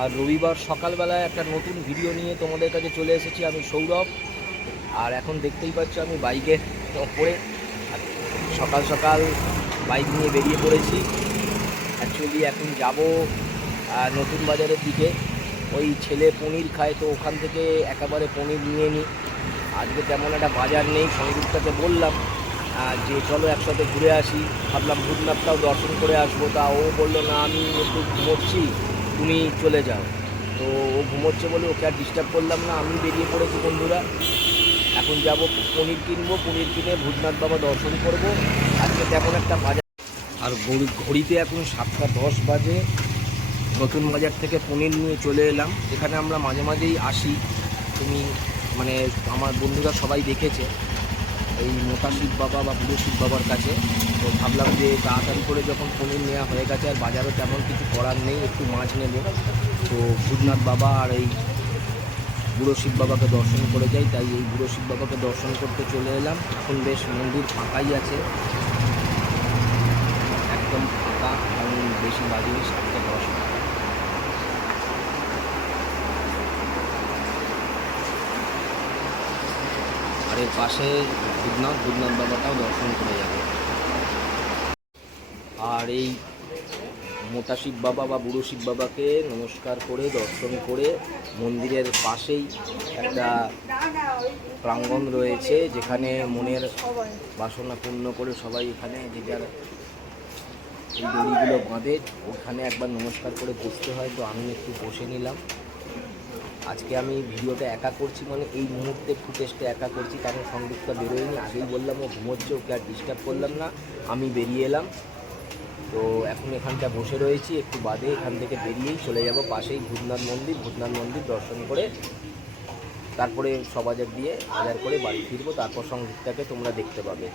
আর রবিবার সকালবেলায় একটা নতুন ভিডিও নিয়ে তোমাদের কাছে চলে এসেছি। আমি সৌরভ, আর এখন দেখতেই পাচ্ছ আমি বাইকের ওপরে সকাল সকাল বাইক নিয়ে বেরিয়ে পড়েছি। অ্যাকচুয়ালি এখন যাব নতুন বাজারের দিকে। ওই ছেলে পনির খায়, তো ওখান থেকে একেবারে পনির নিয়ে নিই। আজকে তেমন একটা বাজার নেই। সংযুক্তাকে বললাম যে চলো একসাথে ঘুরে আসি, ভাবলাম ভূতনাথটাও দর্শন করে আসবো। তা ও বললো না, আমি একটু ঘুমোচ্ছি, তুমি চলে যাও। তো ও ঘুমোচ্ছে বলে ওকে আর ডিস্টার্ব করলাম না। আমি বেরিয়ে পড়েছি বন্ধুরা। এখন যাব পনির কিনবো, পনির কিনে ভূতনাথ বাবা দর্শন করব। আজকে তেমন একটা বাজার, আর ঘড়িতে এখন 7টা 10 বাজে। নতুন বাজার থেকে পনির নিয়ে চলে এলাম। এখানে আমরা মাঝে মাঝেই আসি, তুমি মানে আমার বন্ধুরা সবাই দেখেছে এই মোটা শিব বাবা বা বুড়ো শিব বাবার কাছে। তো ভাবলাম যে তাড়াতাড়ি করে যখন পনির নেওয়া হয়ে গেছে আর বাজারও তেমন কিছু করার নেই, একটু মাছ নেব। তো ভূতনাথ বাবা আর এই বুড়ো শিব বাবাকে দর্শন করে যাই, তাই এই বুড়ো শিব বাবাকে দর্শন করতে চলে এলাম। এখন বেশ মন্দির ফাঁকাই আছে, একদম ফাঁকা, কারণ বেশি বাজেনি 7টা 10। আর এর পাশে ভূতনাথ বাবাটাও দর্শন করে যাবে। আর এই মোটা শিব বাবা বা বুড়ো শিব বাবাকে নমস্কার করে দর্শন করে মন্দিরের পাশেই একটা প্রাঙ্গণ রয়েছে, যেখানে মনের বাসনা পূর্ণ করে সবাই এখানে যে যার এই দড়িগুলো বাঁধে, ওখানে একবার নমস্কার করে বসতে হয়। তো আমি একটু বসে নিলাম। আজকে আমি ভিডিওটা একা করছি, মানে এই মুহূর্তে ফুটেজটা একা করছি, কারণ সংযুক্তা বেরোয়নি। আগেই বললাম ও ঘুমোচ্ছে, ওকে আর ডিস্টার্ব করলাম না, আমি বেরিয়ে এলাম। তো এখন এখানটা বসে রয়েছি, একটু বাদে এখান থেকে বেরিয়েই চলে যাব পাশেই ভূতনাথ মন্দির দর্শন করে তারপরে সবাজার দিয়ে বাজার করে বাড়ি ফিরবো। তারপর সংযুক্তাকে তোমরা দেখতে পাবে।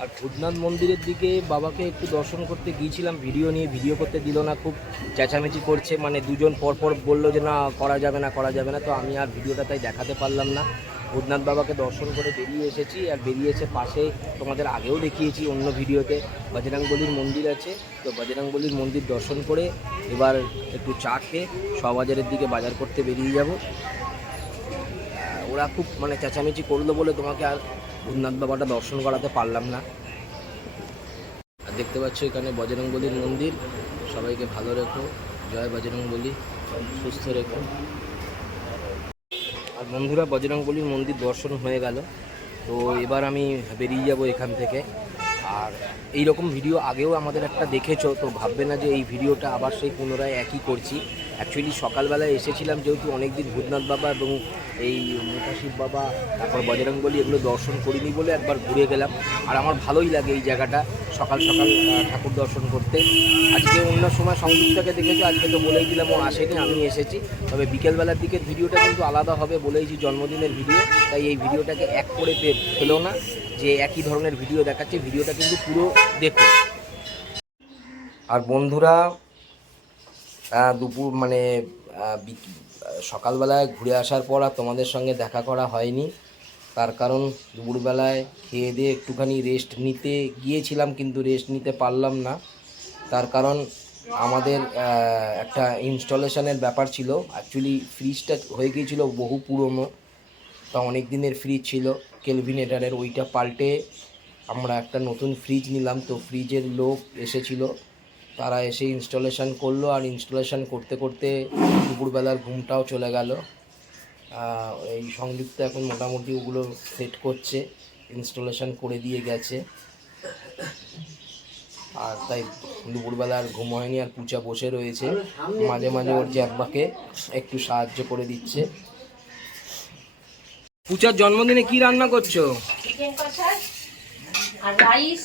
আর ভূতনাথ মন্দিরের দিকে বাবাকে একটু দর্শন করতে গিয়েছিলাম, ভিডিও করতে দিল না, খুব চেঁচামেচি করছে, মানে দুজন পরপর বললো যে না করা যাবে না। তো আমি আর ভিডিওটা তাই দেখাতে পারলাম না। ভূতনাথ বাবাকে দর্শন করে বেরিয়ে এসেছি, আর বেরিয়েছে পাশে তোমাদের আগেও দেখিয়েছি অন্য ভিডিওতে বজরংবলীর মন্দির আছে। তো বজরংবলীর মন্দির দর্শন করে এবার একটু চা খেয়ে সবাজারের দিকে বাজার করতে বেরিয়ে যাব। ওরা খুব মানে চেঁচামেচি করলো বলে তোমাকে আর ভূতনাথ বাবাটা দর্শন করাতে পারলাম না। আর দেখতে পাচ্ছ এখানে বজরংবলীর মন্দির। সবাইকে ভালো রেখো, জয় বজরংবলী, সুস্থ রেখো। আর বন্ধুরা, বজরংবলীর মন্দির দর্শন হয়ে গেল। তো এবার আমি বেরিয়ে যাব এখান থেকে। আর এই রকম ভিডিও আগেও আমাদের একটা দেখেছো, তো ভাববে না যে এই ভিডিওটা আবার সেই পুনরায় একই করছি। অ্যাকচুয়ালি সকালবেলায় এসেছিলাম, যেহেতু অনেকদিন ভূতনাথ বাবা এবং এই মোটা শিব বাবা তারপর বজরংবলী এগুলো দর্শন করিনি বলে একবার ঘুরে গেলাম। আর আমার ভালোই লাগে এই জায়গাটা সকাল সকাল ঠাকুর দর্শন করতে। আজকে অন্য সময় সংযুক্তাকে দেখেছো, আজকে তো বলেই দিলাম ও আসেনি, আমি এসেছি। তবে বিকেলবেলার দিকের ভিডিওটা কিন্তু আলাদা হবে, বলেইছি জন্মদিনের ভিডিও, তাই এই ভিডিওটাকে এক করে ফেলো না যে একই ধরনের ভিডিও দেখাচ্ছে। ভিডিওটা কিন্তু পুরো দেখো। আর বন্ধুরা, দুপুর মানে সকালবেলায় ঘুরে আসার পর আর তোমাদের সঙ্গে দেখা করা হয়নি। তার কারণ দুপুরবেলায় খেয়ে দিয়ে একটুখানি রেস্ট নিতে গিয়েছিলাম, কিন্তু রেস্ট নিতে পারলাম না। তার কারণ আমাদের একটা ইনস্টলেশনের ব্যাপার ছিল। অ্যাকচুয়ালি ফ্রিজটা হয়ে গিয়েছিলো বহু পুরনো, তা অনেক দিনের ফ্রিজ ছিল কেলভিনেটারের, ওইটা পাল্টে আমরা একটা নতুন ফ্রিজ নিলাম। তো ফ্রিজের লোক এসেছিল, তারা এসে ইনস্টলেশন করলো। আর ইনস্টলেশন করতে করতে দুপুরবেলার ঘুমটাও চলে গেল। এই সংযুক্ত এখন মোটামুটি ওগুলো সেট করছে, ইনস্টলেশন করে দিয়ে গেছে। আর তাই দুপুরবেলার ঘুম হয়নি। আর পূজা বসে রয়েছে, মাঝে মাঝে ওর জ্যাব্বাকে একটু সাহায্য করে দিচ্ছে। পূজার জন্মদিনে কি রান্না করছো? চিকেন কষা আর রাইস,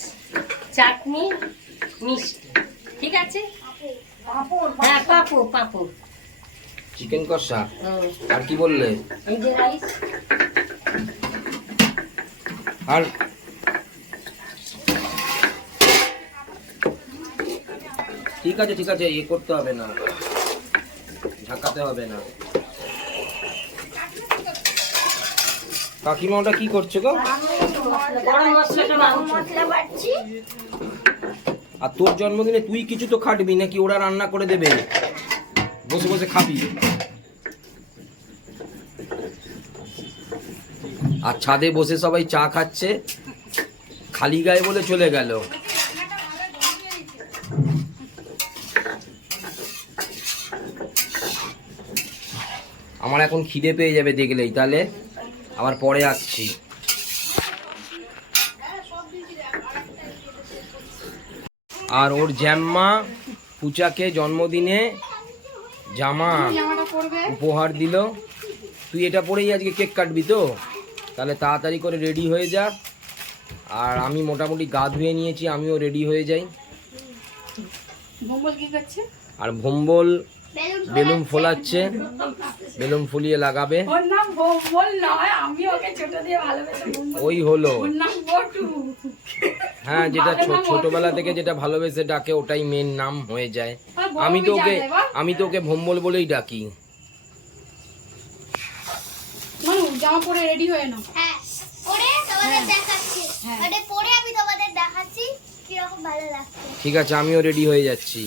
চাটনি, মিষ্টি। ঠিক আছে? হ্যাঁ, পাপড়। চিকেন কষা আর কি বললে? এই যে রাইস। আর ঠিক আছে, ইয়ে করতে হবে না, ঢাকাতে হবে না। কাকিমা ওটা কি করছে গো? আর তোর জন্মদিনে তুই কিছু তো খাটবি নাকি ওরা রান্না করে দেবে বসে বসে খাবি? আর ছাদে বসে সবাই চা খাচ্ছে, খালি গায়ে বলে চলে গেল। আমার এখন খিদে পেয়ে যাবে দেখলেই, তাহলে আবার পরে আসছি। আর ওর জ্যাম্মা পূজাকে জন্মদিনে জামা উপহার দিল। তুই এটা পরেই আজকে কেক কাটবি তো? তাহলে তাড়াতাড়ি করে রেডি হয়ে যা। আর আমি মোটামুটি গা ধুয়ে নিয়েছি, আমিও রেডি হয়ে যাই। আর ভম্বল বেলুন ফোলাচ্ছে, বেলুন ফুলিয়ে লাগাবে। ওই হলো, হ্যাঁ, যেটা ছোটবেলা থেকে যেটা ভালোবেসে ডাকে ওটাই মেন নাম হয়ে যায়। আমি তো ওকে ভম্বল বলেই ডাকি। জামা পরে রেডি হয়ে নাও। হ্যাঁ, পরে তোমাদের দেখাচ্ছি। ওটা পরে আমি তোমাদের দেখাচ্ছি কিরকম ভালো লাগছে। ঠিক আছে, আমিও রেডি হয়ে যাচ্ছি।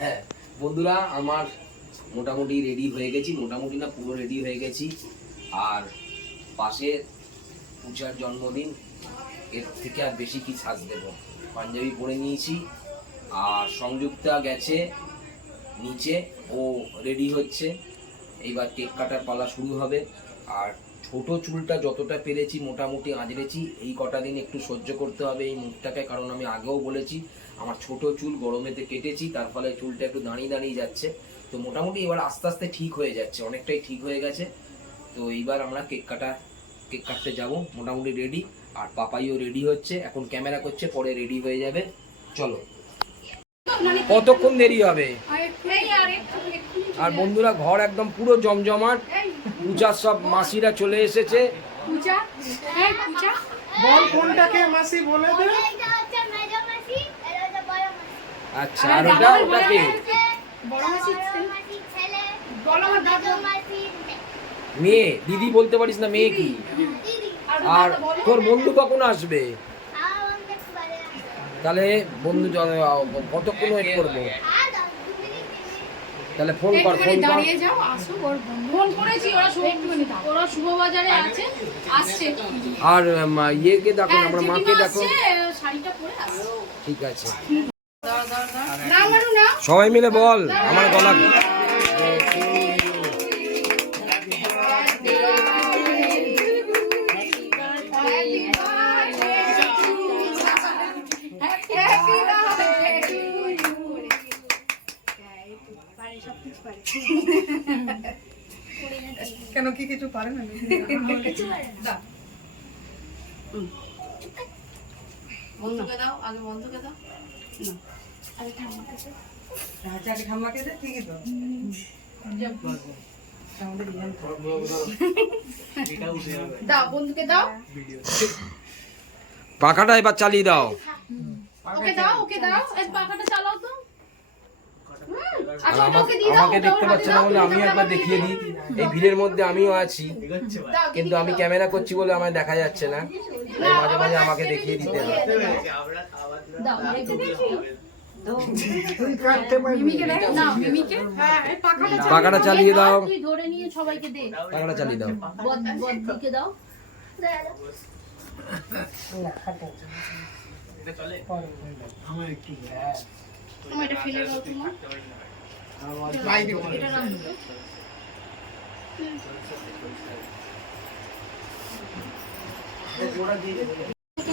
হ্যাঁ বন্ধুরা, আমার মোটামুটি রেডি হয়ে গেছি, মোটামুটি না পুরো রেডি হয়ে গেছি। আর পাশে পূজার জন্মদিন, এর থেকে আর বেশি কি সাজ দেব? পাঞ্জাবি পরে নিয়েছি, আর সংযুক্তা গেছে নিচে, ও রেডি হচ্ছে। এইবার কেক কাটার পালা শুরু হবে। আর ছোট চুলটা যতটা পেরেছি মোটামুটি আঁচড়েছি। এই কটা দিন একটু সহ্য করতে হবে এই মুখটাকে, কারণ আমি আগেও বলেছি আমার ছোট চুল গরমেতে কেটেছি, তার ফলে চুলটা একটু দাঁড়িয়ে দাঁড়িয়ে যাচ্ছে। তো মোটামুটি এবার আস্তে আস্তে ঠিক হয়ে যাচ্ছে, অনেকটাই ঠিক হয়ে গেছে। তো এইবার আমরা কেক কাটতে যাব, মোটামুটি রেডি। আর পাপাইও রেডি হচ্ছে, এখন ক্যামেরা করছে, পরে রেডি হয়ে যাবে। চলো, কতক্ষণ দেরি হবে? আর বন্ধুরা, ঘর একদম পুরো জমজমাট। পূজার সব মাসিরা চলে এসেছে। বল কোনটাকে মাসি বলে দে। এটা হচ্ছে মেজো মাসি, এটা হচ্ছে বড় মাসি। আচ্ছা, আর ওটা কে? বড় মাসি ছেলে, বল আমার মেজো মাসি মেয়ে। দিদি বলতে পারিস না, মেয়ে কি? দিদি। আর তোর বন্ধু কখন আসবে? আমাকে একটু বাইরে আসতে। তাহলে বন্ধু কতক্ষণ ওয়েট করবো? আর 2 মিনিট। তাহলে ফোন কর। দাঁড়িয়ে যাও, আসো। ফোন করেছি, ওরা শুভবাজারে আছে, আসছে। আর ইয়েকে দেখো, আমরা মাকে দেখো। শাড়িটা পরে আসছে। ঠিক আছে, না মানু না, সবাই মিলে বল আমার গলা। কেন কি কিছু পারে না? বন্ধুকে দাও, আগে বন্ধুকে দাও। রাজাকে ঠাম্মাকে দে, ঠিকই তো। দাও বন্ধুকে দাও, পাখাটা এবার চালিয়ে দাও। ওকে দাও, ওকে দাও, এই পাখাটা চালাও তো। আর আমাকে দেখতে পাচ্ছে না বলে আমিও একবার দেখিয়ে দিই। এই ভিড়ের মধ্যে আমিও আছি, কিন্তু আমি ক্যামেরা করছি বলে আমায় দেখা যাচ্ছে না। তাই মাঝে মাঝে আমাকে দেখিয়ে দিতে হয়। পাখাটা চালিয়ে দাও, তুই ধরে নিয়ে সবাইকে দে। পাখাটা চালিয়ে দাও। বদদিকে দাও। এটা ফেলে দাও তোমার। এটা নাও।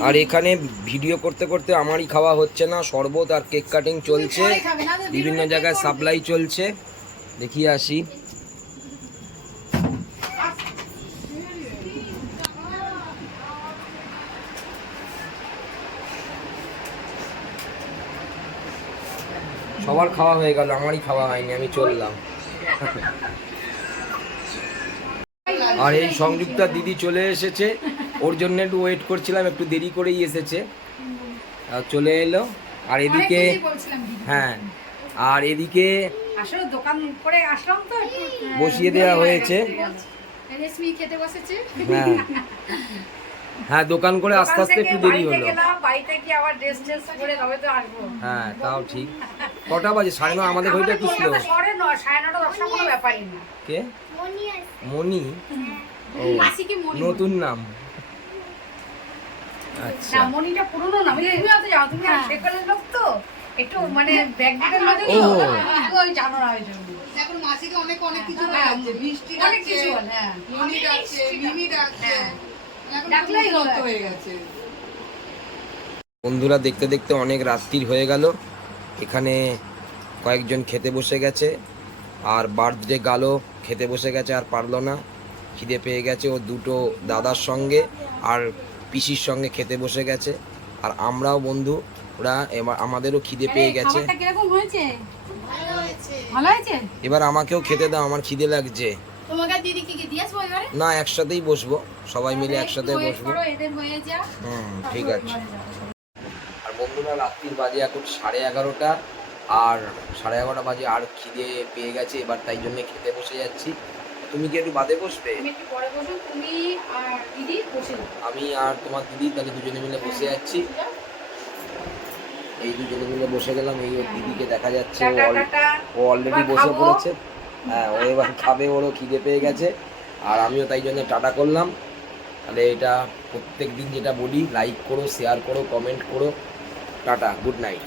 আর এখানে ভিডিও করতে করতে আমারই খাওয়া হচ্ছে না, শরবত আর কেক কাটিং চলছে, বিভিন্ন জায়গায় সাপ্লাই চলছে। দেখিয়ে আসি। সবার খাওয়া হয়ে গেল, আমারই খাওয়া হয়নি, আমি চললাম। আর এই সংযুক্তা দিদি চলে এসেছে, ওর জন্য একটু ওয়েট করছিলাম, একটু দেরি করেই এসেছে, আর চলে এলো। আর এদিকে, হ্যাঁ, আর এদিকে আসলে দোকান করে আসলাম তো, বসিয়ে দেওয়া হয়েছে। রেশমি খেতে বসেছে। হ্যাঁ, হ্যাঁ দোকান করে আস্তে আস্তে একটু দেরি হলো। বাড়িতে কি আবার ড্রেস ট্রেস করে তবে তো আসবো। হ্যাঁ তাও ঠিক। কটা বাজে? 9:30। আমাদের ঘড়িটা একটু স্লো। পরে 9:30 10টা কোনো ব্যাপারই না। কে? মনি আছে। মনি? ও মাসি কি মনি? নতুন নাম। আচ্ছা না মনিটা পুরনো না। তুমি আছো যাও, তুমি আর সেকলের লোক তো একটু মানে ব্যাকগ্রাউন্ডের লোক ও। তো ওই জানো না ওই জন্য। এখন মাসিকে অনেক কিছু হয়ে যাচ্ছে, বৃষ্টি অনেক ডাকছে, কিছু বল, হ্যাঁ। মনি ডাকছে, মিমি ডাকছে, এখন ডাকলেই খুব হলো। বিরক্ত হয়ে গেছে। বন্ধুরা দেখতে দেখতে অনেক রাত্রির হয়ে গেল। এখানে কয়েকজন খেতে বসে গেছে, আর বার্থডে গালো খেতে বসে গেছে, আর পারলো না, খিদে পেয়ে গেছে। ও দুটো দাদার সঙ্গে আর পিসির সঙ্গে খেতে বসে গেছে। আর আমরাও বন্ধু, ওরা এবার আমাদেরও খিদে পেয়ে গেছে। খাবারটা কিরকম হয়েছে? ভালো হয়েছে? এবার আমাকেও খেতে দাও, আমার খিদে লাগছে। তোমাকে দিদিকে কি দিয়ে আসবো এবারে? না একসাথেই বসবো, সবাই মিলে একসাথে একটু wait বসবো। করো, এদের হয়ে যা। ঠিক আছে। আর বন্ধুরা রাত্রির বাজে এখন 11:30, আর 11:30 বাজে, আর খিদে পেয়ে গেছে এবার, তাই জন্য খেতে বসে যাচ্ছি। তুমি কি একটু বাদে বসবে? তুমি একটু পরে বসো, তুমি আর দিদি বসে যাও। আমি আর তোমার দিদি তাহলে দুজনে মিলে বসে যাচ্ছি। এই দুজনে মিলে বসে গেলাম। এই ওর দিদিকে দেখা যাচ্ছে, ও অলরেডি বসে পড়েছে। হ্যাঁ ও এবার খাবে, ওরও খিদে পেয়ে গেছে। আর আমিও তাই জন্য টাটা করলাম। তাহলে এটা প্রত্যেক দিন যেটা বলি, লাইক করো, শেয়ার করো, কমেন্ট করো। Tata, good night.